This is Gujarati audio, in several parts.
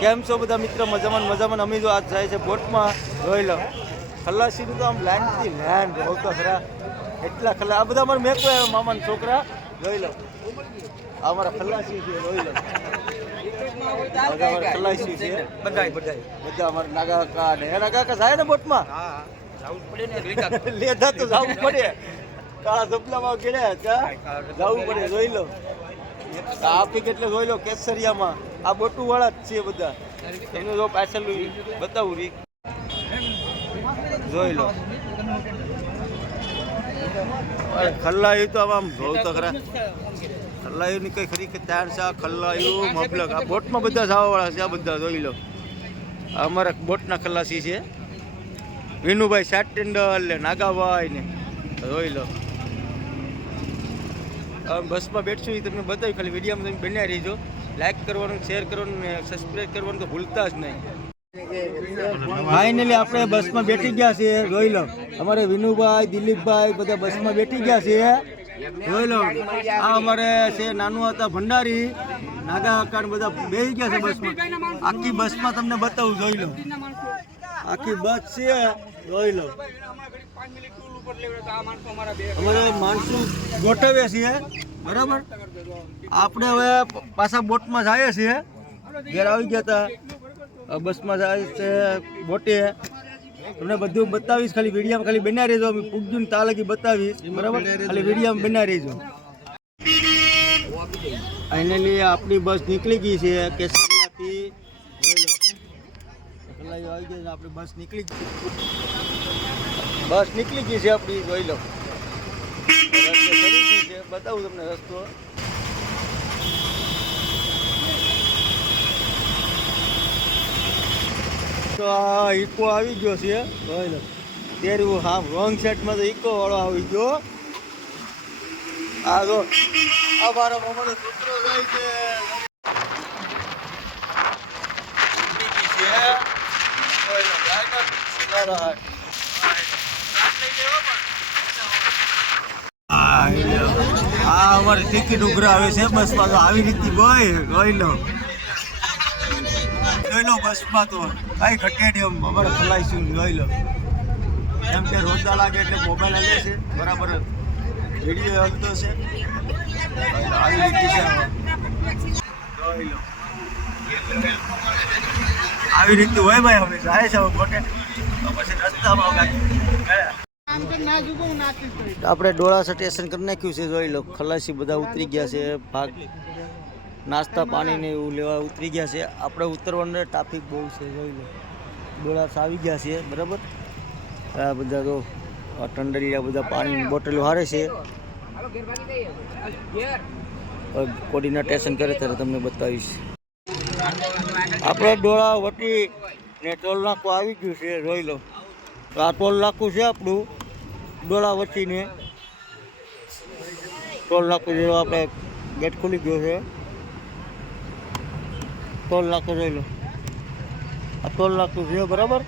કેમ છો બધા મિત્ર? મજામાં મજામાં અમે જો આજ જાય છે બોટમાં. જોઈ લો. ખલાસીનું તો આમ લાઈનથી લાઈન બહુ તો ખરા. એટલા ખલા આ બધા અમારા મેં આવ્યા મામાના છોકરા. જોઈ લો. આ અમારા ખલાસી છે જોઈ લો. બધા અમારા ખલાસી છે. બધા બધા બધા અમારા નાગાકા ને. એના કાકા જાય ને બોટમાં? લેધા તો. જવું પડે. કાળા સપનામાં ગયા હતા. જવું પડે જોઈ લો. આપી એટલે જોઈ લો કેસરિયામાં. આ બોટું વાળા જ છે બધા. તમને જો પાછળ બતાવું રી. જોઈ લો. ખલ્લાયું તો આમ જોઉં તો ખરા. ખલ્લાયું ની કઈ ખરી કે ચાર શા ખલ્લાયું મબલક આ બોટમાં બધા જવા વાળા છે, આ બધા જોઈ લો. અમારા બોટના ખલ્લાસી છે. વિનુભાઈ સાટેન્ડલ ને નાગાભાઈ ને જોઈ લો. બસમાં બેઠશું એ તમને બતાવી, ખાલી વિડીયોમાં તમે બન્યા રહીજો. લાઈક કરવાનું શેર કરવાનું ને સબસ્ક્રાઈબ કરવાનું તો ભૂલતા જ નહીં. ફાઇનલી આપણે બસમાં બેઠી ગયા છીએ, જોઈ લો. અમારે વિનુભાઈ, દિલીપભાઈ બધા બસમાં બેઠી ગયા છીએ. જોઈ લો. આ અમારે છે નાનું હતા ભંડારી. નાગા કાકા બધા બેસી ગયા છે બસમાં. આખી બસમાં તમને બતાવું, જોઈ લો. આખી બસ છે, જોઈ લો. અમારે માણસો ગોઠવ્યા છીએ. બરાબર? આપણે હવે પાછા બોટમાં જઈએ છીએ. ઘેર આવી ગયા હતા બસમાં જાય છે બોટે. તમને બધું બતાવીશ ખાલી વિડીયામાં ખાલી બના રહેજો. અમે પૂગજું તા લગી બતાવીશ બરાબર? ખાલી વિડીયામાં બના રહેજો. ફાઇનલી આપણી બસ નીકળી ગઈ છે કેસરિયાથી. આવી ગઈ છે આપણી બસ નીકળી ગઈ બસ નીકળી ગઈ છે આપણી જોઈ લો. છે. બતાવું તમને રસ્તો. તો આ ઇકો આવી ગયો છે. લો. તેરું હા રોંગ સાઈડમાં તો ઇકો વાળો આવી ગયો. આ તો આ મારા મામાનો જાય છે. નીકળી આ અમારે ટિકિટ ઉઘરા આવે છે બસમાં તો આવી રીતની ગોય જોઈ લો. જોઈ લો બસમાં તો કઈ ઘટે નહીં આમ અમારે ખલાઈશું જોઈ લો. એમ કે રોજદા લાગે એટલે મોબાઈલ હલે છે, બરાબર. વીડિયો હલતો છે. આવી રીતની છે જોઈ લો. આવી રીતનું હોય ભાઈ હવે જાય છે તો પછી રસ્તામાં ગયા આપણે ડોળાસા સ્ટેશન કરી નાખ્યું છે જોઈ લો ખલાસી બધા ઉતરી ગયા છે ભાગ નાસ્તા પાણી ને એવું લેવા ઉતરી ગયા છે. આપણે ઉતરવાનું ટ્રાફિક બહુ છે જોઈ લો. ડોળાસા આવી ગયા છે બરાબર? આ બધા તો ટંડલિયા બધા પાણીની બોટલો હારે છે. કોડીના સ્ટેશન કરે ત્યારે તમને બતાવીશ. આપણે ડોળા વટી ને ટોલ નાકું આવી ગયું છે જોઈ લો. આ ટોલ નાકું છે આપણું. ડોળા વચ્ચીને ટોલ નાકું જેવો આપણે ગેટ ખુલી ગયો છે. ટોલ નાકો જોઈ લો. આ ટોલ નાકું છે બરાબર?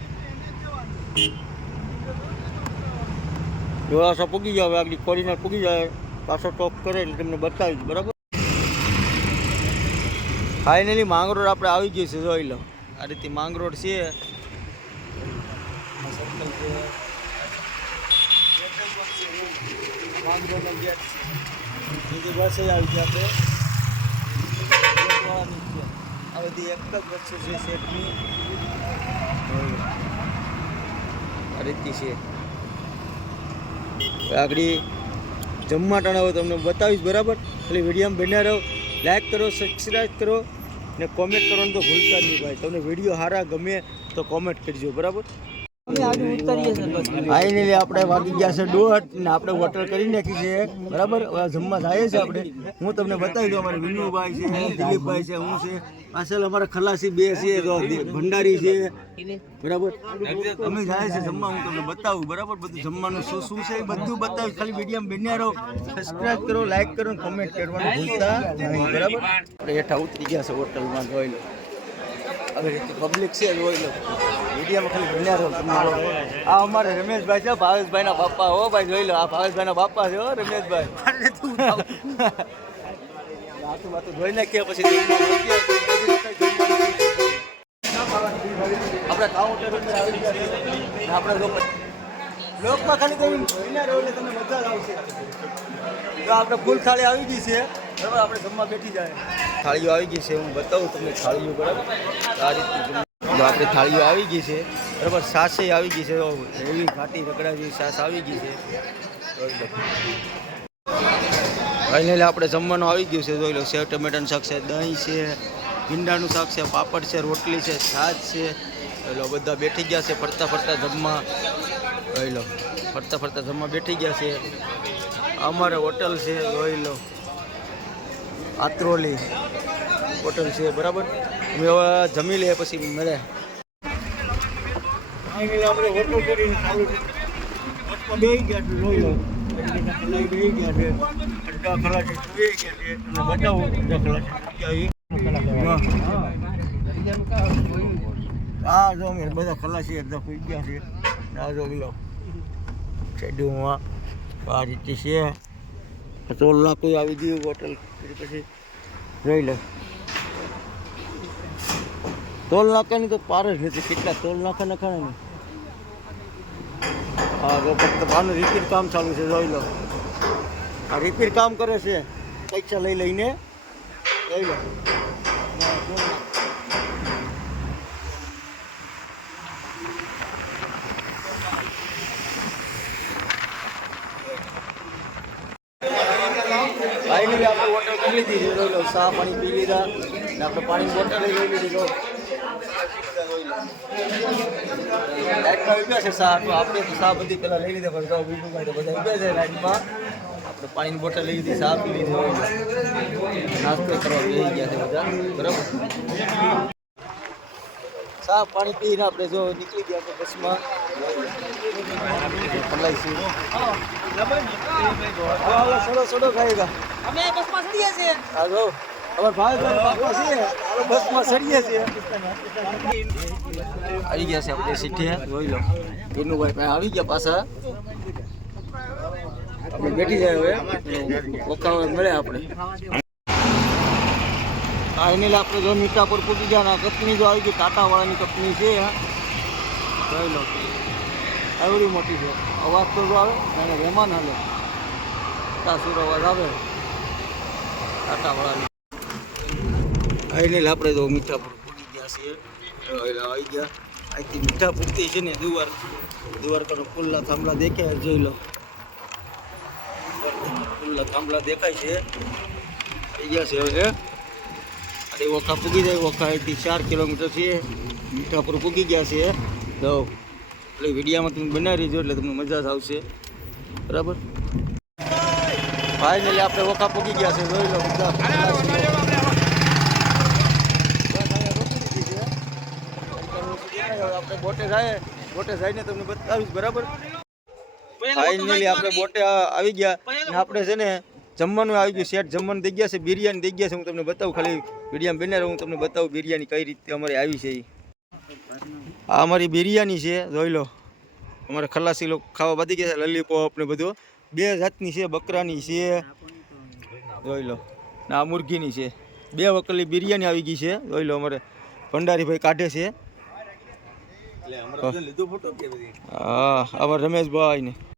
ડોળાસા પૂગી જાય હવે આગળ કોરીના પૂગી જાય, પાછો ટોપ કરે એટલે તમને બતાવીશ, બરાબર? ફાઇનલી માંગરોળ આપણે આવી ગયું છે, જોઈ લો. આ રીતે માંગરોળ છે. સર્કલ ગેટ બીજી બસ આવી ગયા આપણે છે આ બધી એક જ છે આ રીતની છે આગળ જમવા ટાણા હોય તમને બતાવીશ, બરાબર? ખાલી વિડીયોમાં બન્યા રહો લાઈક કરો સબસ્ક્રાઈબ કરો ને કોમેન્ટ કરવાનું તો ભૂલતા જ નહીં ભાઈ. તમને વીડિયો સારા ગમે તો કોમેન્ટ કરજો, બરાબર? ફાઇનલી આપણે વાગી ગયા છે દોઢ ને આપણે હોટલ કરી નાખી છે બરાબર? જમવા જાય છે આપણે. હું તમને બતાવી દઉં, અમારે વિનુભાઈ છે, દિલીપભાઈ છે, હું છે. પાછળ અમારા ખલાસી બે છે ભંડારી છે. બરાબર? અમે જાય છે જમવા, હું તમને બતાવું. બરાબર? બધું જમવાનું શું શું છે બધું બતાવું ખાલી વીડિયો બન્યા રહો. સબસ્ક્રાઈબ કરો લાઈક કરો કોમેન્ટ કરવાનું ભૂલતા નહીં. બરાબર? આપણે હેઠા ઉતરી ગયા છે હોટલમાં જોઈ લો. આવી પબ્લિક છે જોઈ લો. મીડિયામાં ખાલી ભણ્યા છો આ અમારે રમેશભાઈ છે ભાવેશભાઈના બાપા. હો ભાઈ જોઈ લો આ ભાવેશભાઈના બાપા છે હો રમેશભાઈ. જોઈને કે પછી આપણે કાઉન્ટર આવી ગયા આપણે લોકો લોકમાં ખાલી તમે જોઈને રહો એટલે તમને મજા આવશે. તો આપણે ફૂલ થાળી આવી ગઈ છે. બરાબર આપણે જમવા બેઠી જાય. થાળીઓ આવી ગઈ છે, હું બતાવું તમને થાળીઓ બરાબર? આ રીતે આપણે થાળીઓ આવી ગઈ છે, બરાબર? સાસે આવી ગઈ છે એવી ઘાટી રગડા જેવી સાસ આવી ગઈ છે. ફાઇનલી આપણે જમવાનું આવી ગયું છે, જોઈ લો, સેવ, ટમેટાનું શાક છે, દહીં છે, ભીંડાનું શાક છે, પાપડ છે, રોટલી છે છાશ છે. એટલે બધા બેઠી ગયા છે, ફરતા ફરતા જમવા. જોઈ લો, ફરતા ફરતા જમવા બેઠી ગયા છે. અમારે હોટલ છે, જોઈ લો. આત્રોલી હોટલ છે, બરાબર? અમે હવે જમી લઈએ પછી મળે. બે ગયા છે, જોઈ આ જો બધા ખલાસી અડધા ખુઈ ગયા છે. આ જો આ રીતે છે. ટોલ નાખું આવી ગયું હોટલ. પછી. જોઈ લે. ટોલ નાકાની તો પાર જ નથી. કેટલા તોલ નાખા નખાણે ને. હા તો ફક્ત આનું રિપેર કામ ચાલુ છે, જોઈ લો. આ રિપેર કામ કરે છે. પૈસા લઈ લઈને. જોઈ લો. ફાઇનલી આપણે વોટર કરી લીધી. છે જોઈ લો, ચા પાણી પી લીધા ને આપણે પાણી વોટર લઈ લીધી ચા, તો આપણે તો બધી પહેલાં લઈ લીધા, પણ જો બીજું તો બધા ઉભ્યા છે લાઈટમાં આપણે પાણીની બોટલ લઈ લીધી, ચા પી લીધી નાસ્તો કરવા બેસી ગયા છે બધા. બરાબર? ચા પાણી પીને આપણે જો નીકળી ગયા બસમાં. સડો સડો ખાਏગા અમે બસમાં ચડીએ છીએ. આ જો અમાર ભાઈ ભાઈ બાપા છે બસમાં સડીએ છીએ. આવી ગયા છે આપણે સીટે જોઈ લો. વિનુભાઈ આવી ગયા પાછા. આપણે બેઠી જાય હવે. ઓકાળવા મળે આપણે. હા એની આપણે જો મીઠા પર પૂકી ગયા આ કંપની જો આવી ગઈ, ટાટાવાળાની કંપની છે જોઈ લો. આવડી મોટી છે. અવાજ તો આવે, એને રહેમાન હાલે. ટાસુર અવાજ આવે. ટાટાવાળાની. આઈને આપણે તો મીઠાપુર પૂરી ગયા છીએ. આવી ગયા. અહીંથી મીઠાપુરથી છે ને, દુવાર, દુવારકાનો ફૂલના થાંભલા દેખાય જોઈ લો. ફૂલના થાંભલા દેખાય છે. આવી ગયા છે હવે. અરે ઓખા પૂગી જાય ઓખા અહીંથી ચાર કિલોમીટર છે મીઠાપુર પૂગી ગયા છે તો એટલે વિડીયામાં તમે બનાવી જો એટલે તમને મજા જ આવશે. બરાબર? ફાઇનલી આપણે ઓખા પૂગી ગયા છે જોઈ લો બધા. આપણે બોટે જાય બોટે જઈને તમને બતાવીશ બરાબર? ફાઇનલી આપણે બોટે આવી ગયા. આપણે છે ને જમવાનું આવી ગયું સેટ જમવાનું દઈ ગયા છે બિરયાની દઈ ગયા છે હું તમને બતાવું ખાલી વિડીયામાં બને હું તમને બતાવું બિરયાની કઈ રીતે અમારે આવી છે આ અમારી બિરયાની છે જોઈ લો. અમારે ખલાસી લોકો ખાવા બધી ગયા છે લલીપોપ ને બધું. બે જાતની છે બકરાની છે જોઈ લો. ના આ મુરઘીની છે. બે વકલની બિરયાની આવી ગઈ છે જોઈ લો અમારે ભંડારીભાઈ કાઢે છે. હા અમારે રમેશભાઈ ને